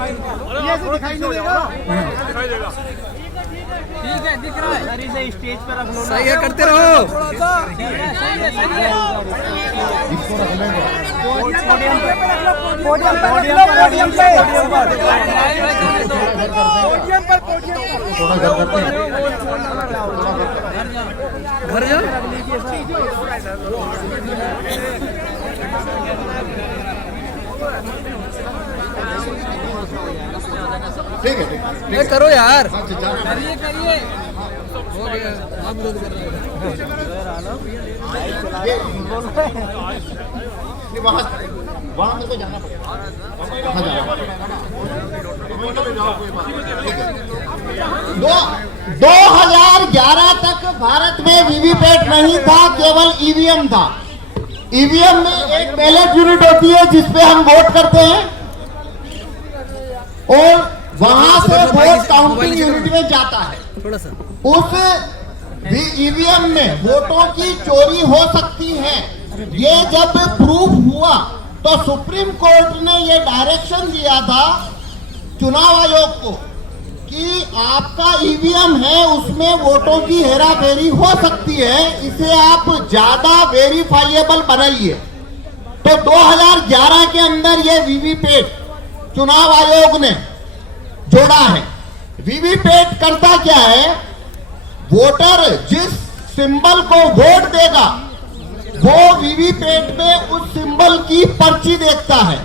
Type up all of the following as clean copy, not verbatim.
ये से दिखाई नहीं देगा। दिखाई देगा। ठीक है, दिख रहा है। सर इसे स्टेज पे रख लो। सही है, करते रहो। इसको रख लेंगे पोडियम पे रख लो, पोडियम पे पोडियम पे थोड़ा घर करते हैं। घर जा। ठीक है, ठीक है। करो यार। करिए करिए। हो गया, आप लोग कर रहे ये वहाँ मेरे को जाना पड़ेगा। वहाँ जाना पड़ेगा। 2011 तक भारत में वीवीपैट नहीं था, केवल ईवीएम था। ईवीएम में एक बैलेट यूनिट होती है जिसपे हम वोट करते हैं और वहां से वोट काउंटिंग यूनिट में जाता है। थोड़ा सा उस ईवीएम में वोटों की चोरी हो सकती है। ये जब प्रूफ हुआ तो सुप्रीम कोर्ट ने ये डायरेक्शन दिया था चुनाव आयोग को कि आपका ईवीएम है, उसमें वोटों की हेराफेरी हो सकती है, इसे आप ज्यादा वेरीफाइएबल बनाइए। तो 2011 के अंदर ये वीवीपैट चुनाव आयोग ने जोड़ा है। वीवीपैट करता क्या है, वोटर जिस सिंबल को वोट देगा वो वीवीपैट में उस सिंबल की पर्ची देखता है,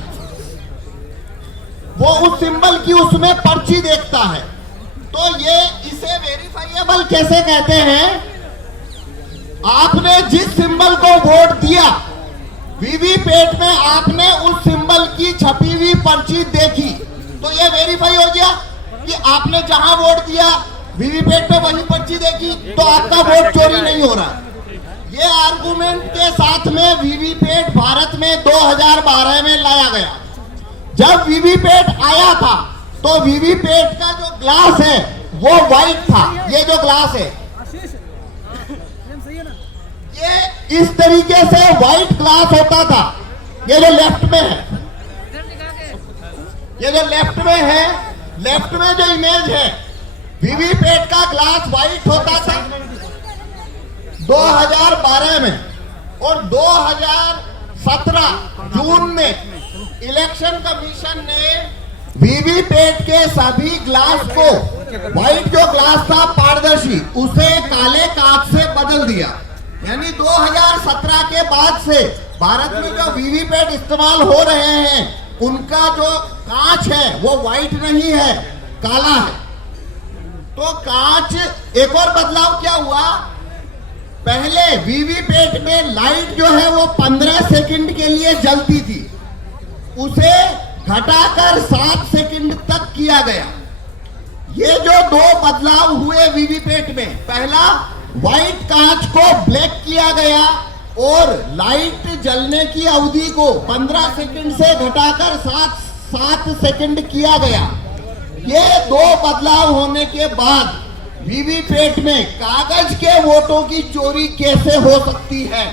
वो उस सिंबल की उसमें पर्ची देखता है। तो ये इसे वेरीफाइएबल कैसे कहते हैं, आपने जिस सिंबल को वोट दिया वीवीपैट में आपने उस सिंबल की छपी हुई पर्ची देखी तो ये वेरीफाई हो गया कि आपने जहां वोट दिया वीवीपैट पे वही पर्ची देखी तो आपका वोट चोरी नहीं हो रहा। ये आर्गुमेंट के साथ में वीवीपैट भारत में 2012 में लाया गया। जब वीवीपैट आया था तो वीवीपैट का जो ग्लास है वो व्हाइट था। ये जो ग्लास है ये इस तरीके से व्हाइट ग्लास होता था। ये जो लेफ्ट में है, ये जो लेफ्ट में है, लेफ्ट में जो इमेज है वीवीपैट का ग्लास व्हाइट होता था 2012 में। और 2017 जून में इलेक्शन कमीशन ने वीवीपैट के सभी ग्लास को, व्हाइट जो ग्लास था पारदर्शी, उसे काले कांच से बदल दिया। यानी 2017 के बाद से भारत में जो वीवीपैट इस्तेमाल हो रहे हैं उनका जो कांच है वो व्हाइट नहीं है, काला है। तो कांच, एक और बदलाव क्या हुआ, पहले वीवीपैट में लाइट जो है वो 15 सेकंड के लिए जलती थी, उसे घटाकर 7 सेकंड तक किया गया। ये जो दो बदलाव हुए वीवीपैट में, पहला व्हाइट कांच को ब्लैक किया गया और लाइट जलने की अवधि को 15 सेकंड से घटाकर 7 सेकंड किया गया। ये दो बदलाव होने के बाद वीवीपैट में कागज के वोटों की चोरी कैसे हो सकती है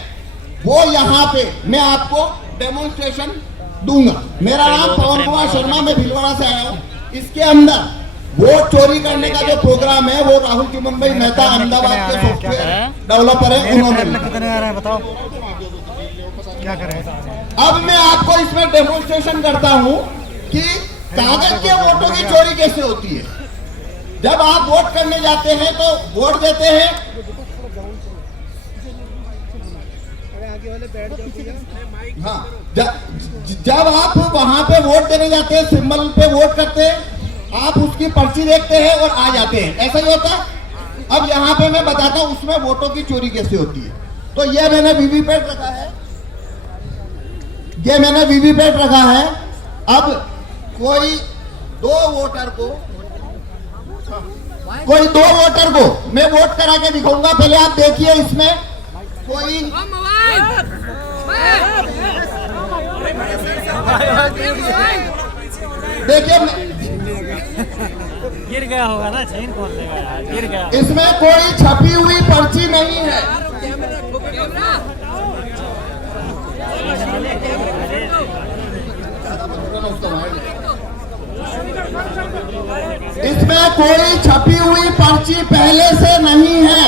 वो यहाँ पे मैं आपको डेमोन्स्ट्रेशन दूंगा। मेरा नाम पवन कुमार शर्मा, मैं भीलवाड़ा से आया हूँ। इसके अंदर वोट चोरी करने का जो प्रोग्राम है वो राहुल चिमन भाई मेहता अहमदाबाद के सॉफ्टवेयर डेवलपर है, उन्होंने कितने आ रहे हैं बताओ, क्या करें। अब मैं आपको इसमें डेमोन्स्ट्रेशन करता हूँ कि कागज के वोटों की चोरी कैसे होती है। जब आप वोट करने जाते हैं तो वोट देते हैं, हाँ, जब आप वहां पे वोट देने जाते हैं, सिंबल पे वोट करते हैं, आप उसकी पर्ची देखते हैं और आ जाते हैं, ऐसा ही होता है। अब यहाँ पे मैं बताता हूँ उसमें वोटों की चोरी कैसे होती है। तो ये मैंने वीवीपैट रखा है, ये मैंने वीवीपैट रखा है। अब कोई दो वोटर को मैं वोट करा के दिखाऊंगा। पहले आप देखिए, इसमें कोई देखिए गिर गया होगा ना, चेन कौन देगा यार, गिर गया। इसमें कोई छपी हुई पर्ची नहीं है। इसमें कोई छपी हुई पर्ची पहले से नहीं है।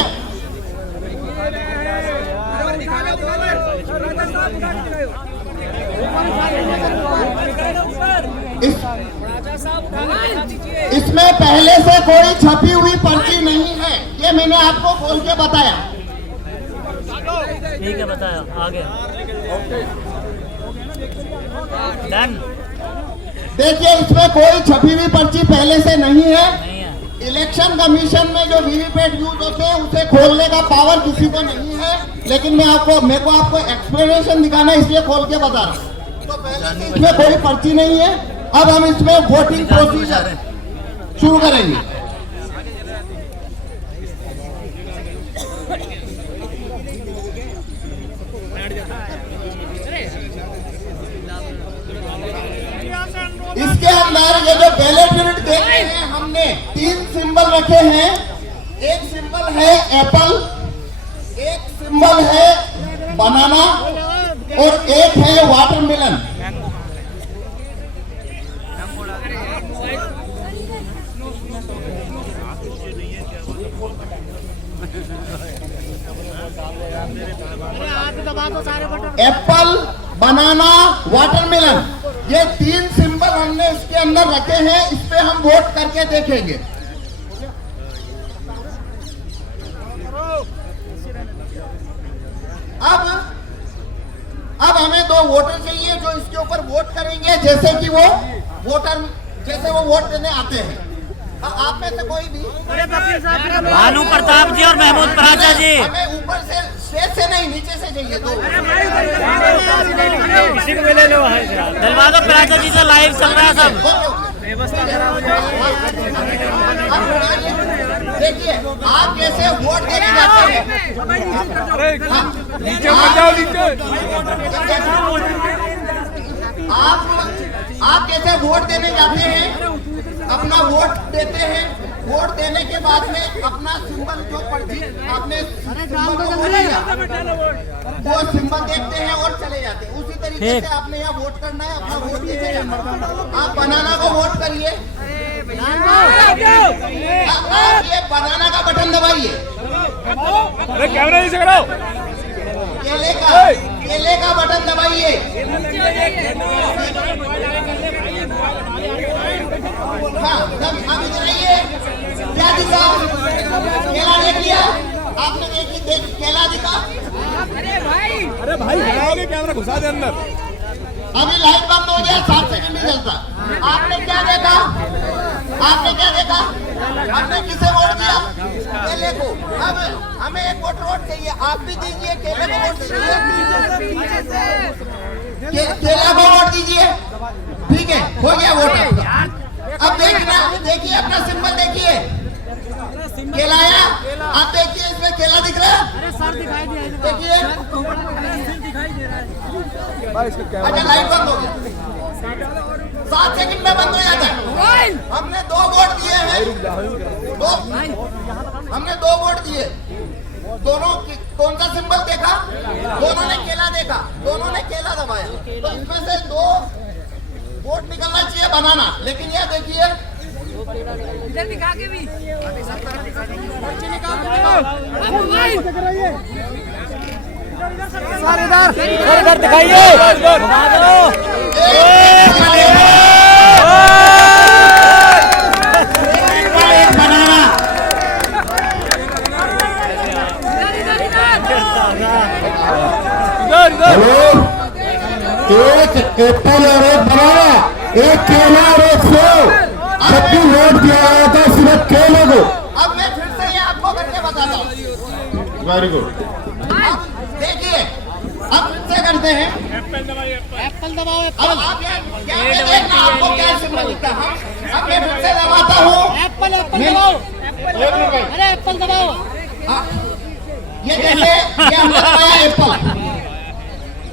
इसमें पहले से कोई छपी हुई पर्ची नहीं है, ये मैंने आपको खोल के बताया। ठीक है, बताया आगे। डन। देखिए, इसमें कोई छपी हुई पर्ची पहले से नहीं है। नहीं है। इलेक्शन कमीशन में जो वीवीपैट यूज होते हैं उसे खोलने का पावर किसी को नहीं है, लेकिन मेरे को आपको एक्सप्लेनेशन दिखाना है, इसलिए खोल के बता रहा हूं। तो पहले से इसमें कोई पर्ची नहीं है। अब हम इसमें वोटिंग प्रोसीजर शुरू करेंगे। इसके अंदर ये जो बैलेट यूनिट देख रहे हैं, हमने 3 सिंबल रखे हैं। एक सिंबल है एप्पल, एक सिंबल है बनाना और एक है वाटरमेलन। एप्पल, बनाना, वाटरमेलन, ये 3 सिंबल हमने इसके अंदर रखे हैं। इस पे हम वोट करके देखेंगे। अब हमें 2 वोटर चाहिए जो इसके ऊपर वोट करेंगे, जैसे कि वो वोट देने आते हैं। आप में से कोई भी, भानु प्रताप जी और महमूद पराचा जी। हमें ऊपर से स्टेज से नहीं, नीचे से चाहिए। तो किसी को ले लो, दिलवा दो पराचा जी से, लाइव चल रहा है सब। देखिए, आप कैसे वोट देने जाते हैं। नीचे मत जाओ, नीचे। आप कैसे वोट देने जाते हैं, अपना वोट देते हैं। वोट देने के बाद में अपना सिंबल जो पर्ची आपने सिंबल को बोलेगा, वो सिंबल देखते हैं और चले जाते हैं। उसी तरीके से आपने यहाँ वोट करना है, अपना वोट देके जाना है। आप बनाना को वोट करिए। आप ये बनाना का बटन दबाइए। अरे कैमरा नीचे कराओ। केले का बटन दबाइए। हाँ, अब इधर आइए। क्या दिखा? केला देख लिया आपने? केला दिखा? अरे भाई लगाओगे कैमरा, घुसा दे अंदर। अभी लाइट बंद हो गया, 7 सेकंड नहीं चलता। आपने क्या देखा? आपने किसे वोट दिया? केले को। अब हमें एक वोट चाहिए, आप भी दीजिए। केले को वोट दीजिए, केला को वोट दीजिए। ठीक है, हो गया वोट आपका। अब देखिए अपना सिंबल देखिए, केला आया। आप देखिए, इसमें केला दिख रहा है। अरे सर दिखाई दिया, देखिए, दिखाई दे रहा है। अच्छा लाइट बंद हो गया, 7 सेकंड में बंद हो जाता है। हमने 2 वोट दिए हैं, हमने 2 वोट दिए। दोनों कौन सा सिंबल देखा? दोनों ने केला देखा, दोनों ने केला दबाया। तो इसमें से 2 वोट निकलना चाहिए बनाना। लेकिन ये देखिए, इधर दिखा के भी इधर दिखाइए। बनाना एक एप्पल और एक बनाना, एक केला और एक सेब, सबको वोट दिया गया था सिर्फ केले को। अब मैं फिर से ये आपको करके बताता हूँ। Very good. देखिए, अब फिर से करते हैं। एप्पल दबाओ, अब आप क्या देखना, आपको क्या सिंबल दिखता है? अब मैं फिर से दबाता हूँ। एप्पल दबाओ, अरे एप्पल दबाओ। ये जैसे ये हमने दबाया एप्पल,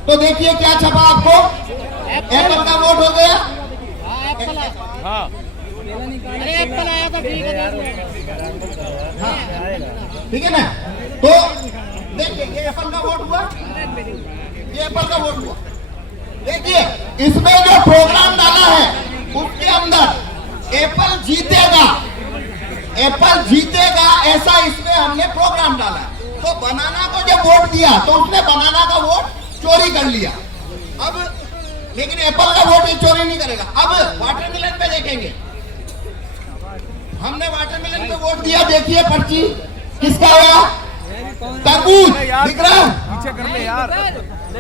तो देखिए क्या छपा आपको? एप्पल का वोट हो गया। एप्पल आया। हाँ, अरे एप्पल आया तो ठीक है। ठीक है ना? तो देखिए, ये एप्पल का वोट हुआ, ये एप्पल का वोट हुआ। देखिए, इसमें जो प्रोग्राम डाला है उसके अंदर एप्पल जीतेगा, एप्पल जीतेगा ऐसा इसमें हमने प्रोग्राम डाला। तो बनाना को जब वोट दिया तो उसने बनाना का वोट चोरी कर लिया। अब लेकिन एप्पल का वोट ये चोरी नहीं करेगा। अब वाटरमेलन पे देखेंगे, हमने वाटरमेलन पे वोट दिया, देखिए पर्ची किसका हुआ, तरबूज दिख रहा है, पीछे कर ले यार।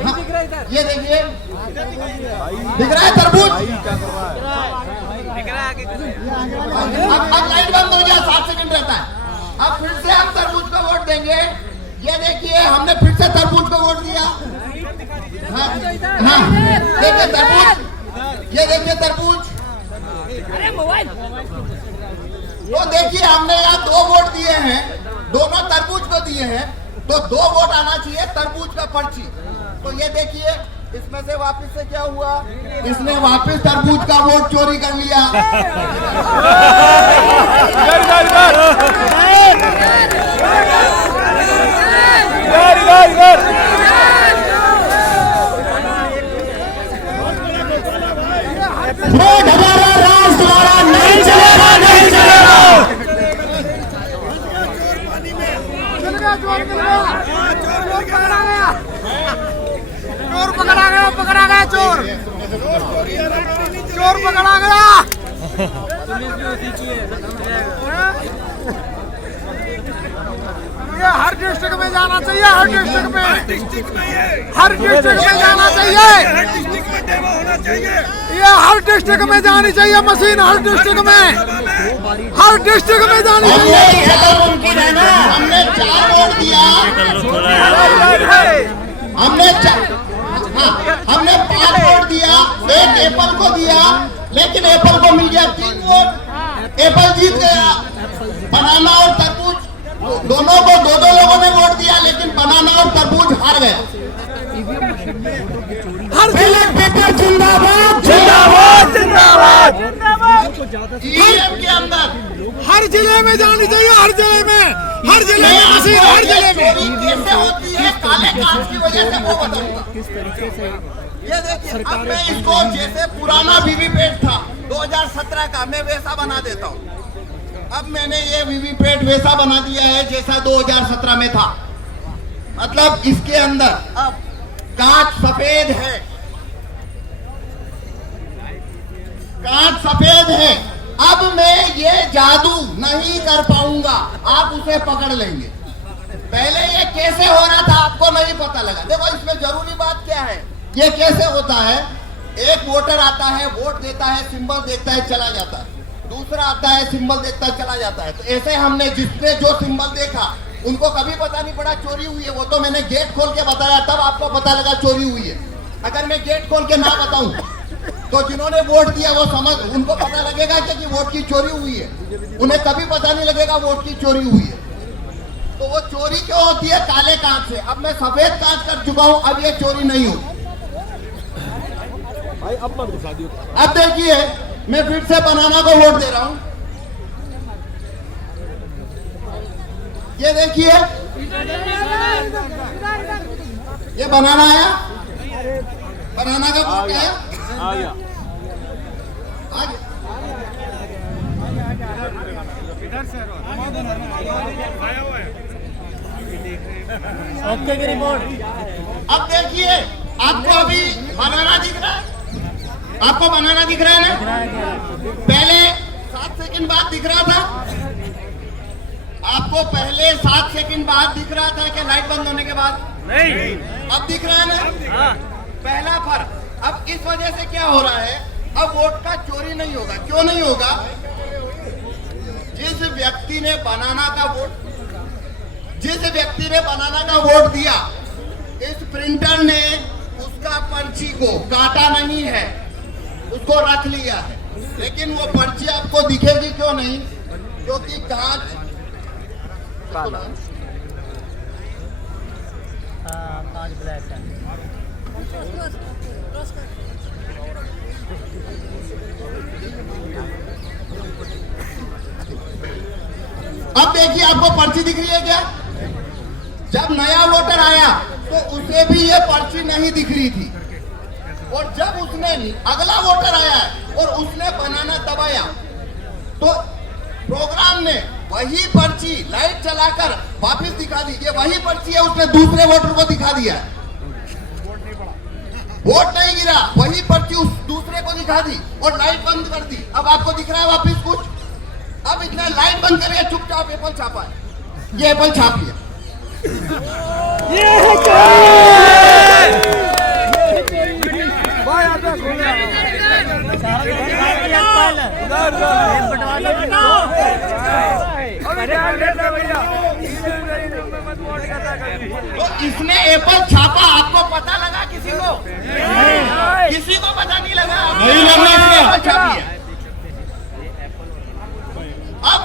हाँ, ये देखिए दिख रहा है तरबूज। अब लाइट बंद हो गया, 7 सेकंड रहता है। अब फिर से हम तरबूज को वोट देंगे। ये देखिए हमने फिर से तरबूज को वोट दिया। हाँ, हाँ, देखिए तरबूज, ये देखिए तरबूज। वो देखिए हमने यहाँ 2 वोट दिए हैं, दोनों तरबूज को दिए हैं, तो 2 वोट आना चाहिए तरबूज का पर्ची। तो ये देखिए इसमें से वापस से क्या हुआ, इसने वापस तरबूज का वोट चोरी कर लिया। वोट हमारा, राज तुम्हारा नहीं चलेगा, नहीं चलेगा। चोर पकड़ा गया, पकड़ा गया चोर, चोर पकड़ा गया। ये हर डिस्ट्रिक्ट में जाना चाहिए, हर डिस्ट्रिक्ट में, हर डिस्ट्रिक्ट में जाना चाहिए, ये हर डिस्ट्रिक्ट में जानी चाहिए मशीन, हर डिस्ट्रिक्ट में, हर डिस्ट्रिक्ट में जानी चाहिए। हमने 4 वोट दिया, हमने 5 वोट दिया, 1 एप्पल को दिया, लेकिन एप्पल को मिल गया 3 वोट, एप्पल जीत गया। बनाना और तरबूज दोनों को 2-2 लोगों ने वोट दिया, लेकिन बनाना और तरबूज हार गया। हर बैलेट पेपर जिंदाबाद, जिंदाबाद, जिंदाबाद। ईवीएम के अंदर हर जिले में जानी चाहिए, हर जिले में, हर जिले में मशीन, हर जिले में। चोरी कैसे होती है काले कागज की वजह से वो बताऊंगा। ये देखिए अब मैं इसको जैसे पुराना वीवीपैट था 2017 का, मैं वैसा बना देता हूँ। अब मैंने ये वीवीपैट वैसा बना दिया है जैसा 2017 में था। मतलब इसके अंदर अब कांच सफेद है, कांच सफेद है। अब मैं ये जादू नहीं कर पाऊंगा, आप उसे पकड़ लेंगे। पहले ये कैसे हो रहा था आपको नहीं पता लगा। देखो इसमें जरूरी बात क्या है, ये कैसे होता है, एक वोटर आता है, वोट देता है, सिंबल देखता है, चला जाता है। दूसरा आता है, सिंबल देखता है, चला जाता है। तो ऐसे हमने जिसने जो सिंबल देखा उनको कभी पता नहीं पड़ा चोरी हुई है। वो तो मैंने गेट खोल के बताया, तब आपको पता लगा चोरी हुई है। अगर मैं गेट खोल के ना बताऊं तो जिन्होंने वोट दिया वो समझ, उनको पता लगेगा कि वोट की चोरी हुई है, उन्हें कभी पता नहीं लगेगा वोट की चोरी हुई है। तो वो चोरी क्यों होती है, काले कांच से। अब मैं सफेद कांच कर चुका हूं, अब ये चोरी नहीं होगी। भाई अब मत घुसा दियो। अब देखिए मैं फिर से बनाना को वोट दे रहा हूं। ये देखिए ये बनाना आया, बनाना का वोट आया, आ गया। आ गया। ओके की रिपोर्ट। अब देखिए आपको अभी बनाना दिख रहा है, आपको बनाना दिख रहा है ना। पहले 7 सेकंड बाद दिख रहा था, आपको पहले 7 सेकंड बाद दिख रहा था कि लाइट बंद होने के बाद नहीं, अब दिख रहा है ना। हाँ, पहला फर्क। अब इस वजह से क्या हो रहा है, अब वोट का चोरी नहीं होगा। क्यों नहीं होगा, जिस व्यक्ति ने बनाना का वोट दिया, इस प्रिंटर ने उसका पर्ची को काटा नहीं है, उसको रख लिया है। लेकिन वो पर्ची आपको दिखेगी क्यों नहीं, क्योंकि कांच कांच ब्लैक है। अब देखिए आपको पर्ची दिख रही है क्या। जब नया वोटर आया तो उसे भी ये पर्ची नहीं दिख रही थी, और जब उसने अगला वोटर आया और उसने बनाना दबाया तो प्रोग्राम ने वही पर्ची लाइट चलाकर वापस दिखा दी। ये वही पर्ची है, उसने दूसरे वोटर को दिखा दिया। वोट नहीं गिरा, वही पर्ची उस दूसरे को दिखा दी और लाइट बंद कर दी। अब आपको दिख रहा है वापस कुछ? अब इतना लाइट बंद करके चुपचाप एप्पल छापा है। ये एप्पल छाप लिया। तो इसने एप्पल छापा, आपको पता लगा? किसी को पता नहीं लगा? नहीं लगा। छापी है। अब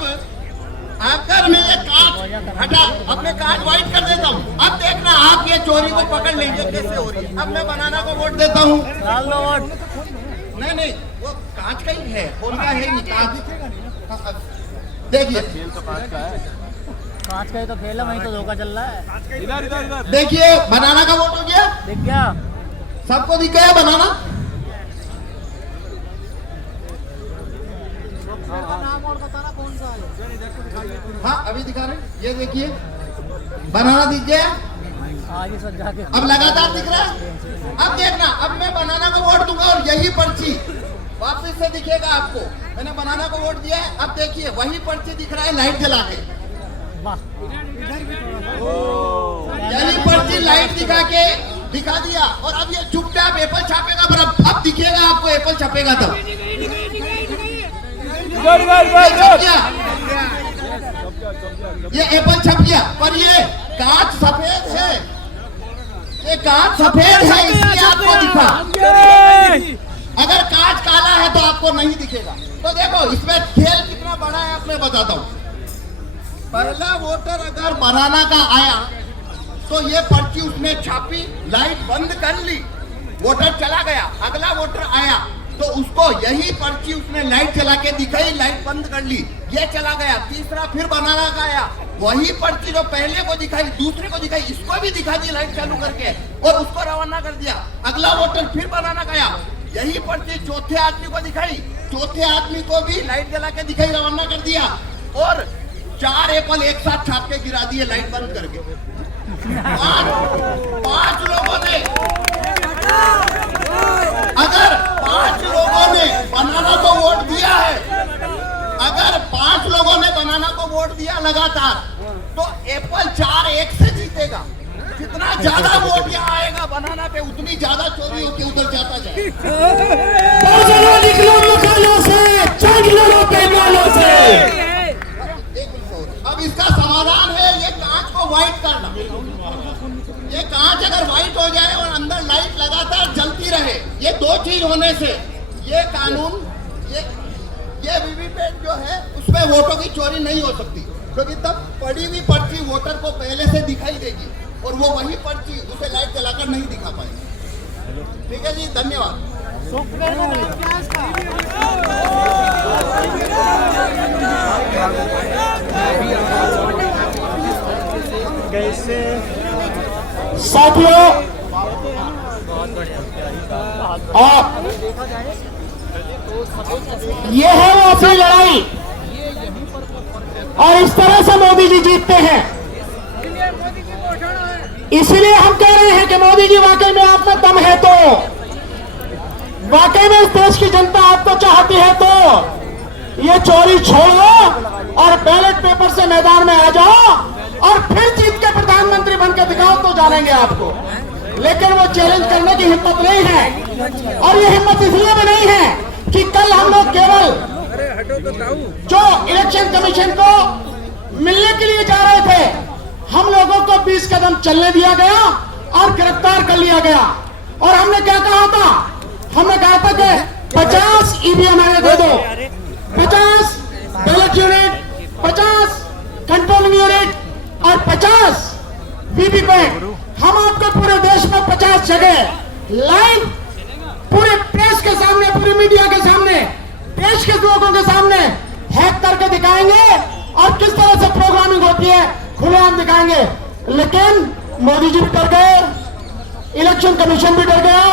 अगर मैं ये कांच हटा, अब मैं कांच व्हाइट कर देता हूँ। अब देखना आप ये चोरी को पकड़ लेंगे कैसे हो रही है। अब मैं बनाना को वोट देता हूँ। नहीं, वो कांच का ही है, कौन का है नहीं कांच। देखिए कांच का ही तो खेल है, वहीं तो धोखा चल रहा है। इधर देखिए, बनाना का वोट हो गया। देख क्या सबको दिख गया बनाना? नाम और बताना कौन सा है। हाँ, अभी दिखा रहे हैं। ये देखिए, बनाना दिख गया। आगे सब जाके अब लगातार दिख रहा है। अब देखना, अब मैं बनाना को वोट दूंगा और यही पर्ची वापस से दिखेगा आपको। मैंने बनाना को वोट दिया है। अब देखिए, वही पर्ची दिख रहा है लाइट जला के। यही पर्ची लाइट दिखा दिया और अब ये चुपचाप एप्पल छापेगा। पर अब दिखेगा आपको एप्पल छपेगा तब। ये एप्पल छप गया, पर ये कांच सफेद है। ये कांच सफेद है, इसलिए आपको दिखा। अगर कांच काला है तो आपको नहीं दिखेगा। तो देखो इसमें खेल कितना बड़ा है, अब मैं बताता हूँ। पहला वोटर अगर बनाना का आया तो ये पर्ची उसने छापी, लाइट बंद कर ली, वोटर चला गया। अगला वोटर आया तो उसको यही पर्ची उसने लाइट चला के दिखाई, लाइट बंद कर ली, ये चला गया। तीसरा फिर बनाना का आया, वही पर्ची जो पहले को दिखाई दूसरे को दिखाई, इसको भी दिखा दी लाइट चालू करके और उसको रवाना कर दिया। अगला वोटर फिर बनाना का आया, यही पर्ची चौथे आदमी को दिखाई, चौथे आदमी को भी लाइट जला के दिखाई, रवाना कर दिया और 4 एप्पल एक साथ छाप के गिरा दिए लाइट बंद करके। पांच लोगों ने, अगर 5 लोगों ने बनाना को वोट दिया है, अगर 5 लोगों ने बनाना को वोट दिया लगातार, तो एप्पल 4-1 से जीतेगा। जितना ज्यादा वोट यहाँ आएगा बनाना पे, उतनी ज्यादा चोरी होकर उधर जाता जाए। अब इसका समाधान है ये कांच को व्हाइट करना। ये कांच अगर व्हाइट हो जाए और अंदर लाइट लगातार जलती रहे, ये 2 चीज होने से ये कानून, ये वीवीपैट जो है उसमें वोटों की चोरी नहीं हो सकती, क्योंकि तब पड़ी हुई पर्ची वोटर को पहले से दिखाई देगी और वो वही पर्ची उसे लाइट जलाकर नहीं दिखा पाएगी। ठीक है जी, धन्यवाद। सॉफ्टवेयर का नाम क्या है इसका? कैसे साथियों, ये है वो असली लड़ाई और इस तरह से मोदी जी जीतते हैं। इसलिए हम कह रहे हैं कि मोदी जी वाकई में आप में दम है, तो वाकई में इस देश की जनता आपको चाहती है, तो ये चोरी छोड़ो और बैलेट पेपर से मैदान में आ जाओ और फिर जीत के प्रधानमंत्री बनकर दिखाओ तो जानेंगे आपको। लेकिन वो चैलेंज करने की हिम्मत नहीं है और ये हिम्मत इसलिए भी नहीं है कि कल हम लोग केवल जो इलेक्शन कमीशन को मिलने के लिए जा रहे थे, हम लोगों को 20 कदम चलने दिया गया और गिरफ्तार कर लिया गया। और हमने क्या कहा था? हमने कहा था कि 50 ईवीएम हमें दे दो, 50 बैलेट यूनिट, 50 कंट्रोलिंग यूनिट और 50 वीवीपैट। हम आपको पूरे देश में 50 जगह लाइव पूरे प्रेस के सामने, पूरी मीडिया के सामने, देश के लोगों के सामने हैक करके दिखाएंगे और किस तरह से प्रोग्रामिंग होती है खुलेआम दिखाएंगे। लेकिन मोदी जी भी डर गए, इलेक्शन कमीशन भी डर गया।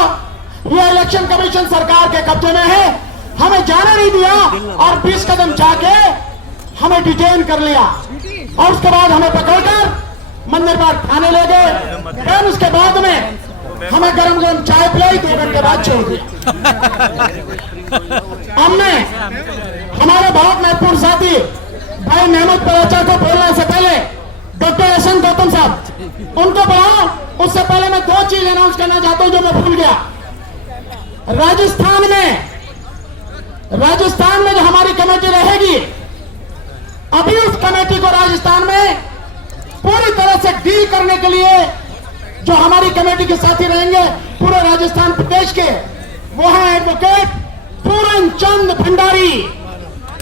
यह इलेक्शन कमीशन सरकार के कब्जे में है। हमें जाने नहीं दिया और 20 कदम जाके हमें डिटेन कर लिया और उसके बाद हमें पकड़कर मंदिर बाग थाने ले गए। फिर उसके बाद में हमें गरम गरम चाय पिलाई, 2 घंटे बाद छोड़ दिया। हमने हमारे बहुत महत्वपूर्ण साथी भाई महमूद पराचा को बोलने से पहले डॉक्टर एस.एन. गौतम साहब उनको बुलाओ। उससे पहले मैं 2 चीज अनाउंस करना चाहता हूं जो मैं भूल गया। राजस्थान में जो हमारी कमेटी रहेगी, अभी उस कमेटी को राजस्थान में पूरी तरह से डील करने के लिए जो हमारी कमेटी के साथी रहेंगे पूरे राजस्थान प्रदेश के, वो है एडवोकेट पूरन चंद भंडारी।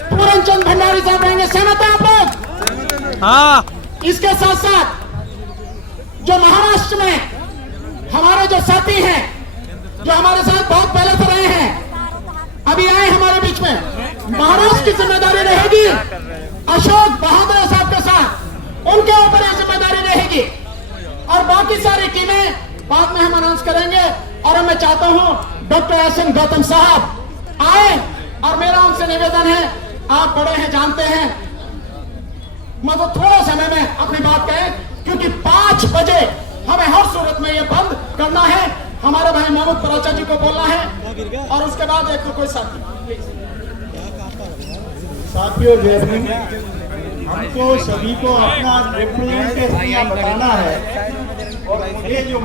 पूरन चंद भंडारी साहब रहेंगे। सहमत हैं आप लोग? हाँ। इसके साथ साथ जो महाराष्ट्र में हमारे जो साथी हैं, जो हमारे साथ बहुत पहले से रहे हैं, अभी आए हमारे बीच में, महाराष्ट्र की जिम्मेदारी रहेगी अशोक बहादुर साहब के साथ, उनके ऊपर यह जिम्मेदारी रहेगी और बाकी सारी टीमें बाद में हम अनाउंस करेंगे। और मैं चाहता हूं डॉक्टर एस.एन. गौतम साहब आए और मेरा उनसे निवेदन है, आप बड़े हैं, जानते हैं, मतलब थोड़ा समय में अपनी बात कहें, क्योंकि 5 बजे हमें हर सूरत में ये बंद करना है। हमारे भाई महमूद पराचा जी को बोलना है और उसके बाद एक कोई साथी। साथियों, जय हिंद। हमको सभी को अपना रिप्रेजेंटेशन बताना है और मुझे जो